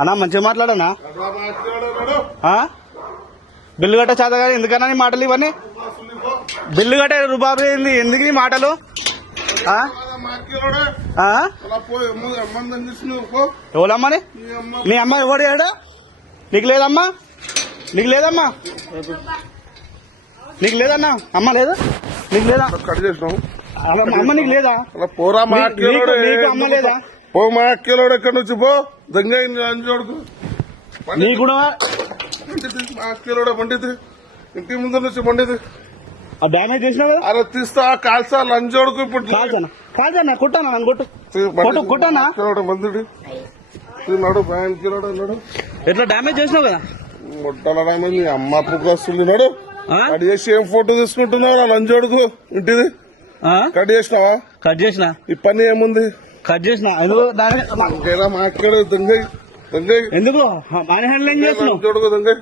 అన్నా మంచిగా మాట్లాడనా? బిల్లు కట్ట చేత కానీ ఎందుకన్నా నీ మాటలు ఇవన్నీ? బిల్లు కట్టే రూపాయి ఏంది? ఎందుకు నీ మాటలు? ఎవరమ్మని? నీ అమ్మ ఎవడు ఏడు? నీకు లేదమ్మా? నీకు లేదమ్మా? నీకు లేదన్నా? అమ్మ లేదా? నీకు లేదా అమ్మ? నీకు లేదా? పోరా నీకు అమ్మ లేదా? పో మా అక్కలోడు ఎక్కడి నుంచి పో దంగోడుకు నీ కూడా మా అక్కలోడ పండిత్ ఇంటి ముందు నుంచి పండిత్ డామేజ్ చేసినావు కదా? అరే తీస్తా కాల్సా లంచోడుకు ఇప్పుడు కాల్చన్నా కొట్టానా? నన్ను కొట్టు కొట్టానా? మందుడు నడు బ్యాంకిలోడు అన్నాడు. ఎట్లా డ్యామేజ్ చేసినావు కదా? ముట్టల డ్యామేజ్ నీ అమ్మ పువ్వు వస్తుంది నాడు. కట్ చేసి ఏం ఫోటో తీసుకుంటున్నావు నా లంచోడుకు ఇంటిది? కట్ చేసినావా? కట్ చేసిన. ఈ పని ఏముంది? కట్ చేసిన. మా అక్కడ దంగయ్ దంగయ్ ఎందుకు మాని హ్యాండ్లింగ్ చేస్తున్నావు? దంగయ్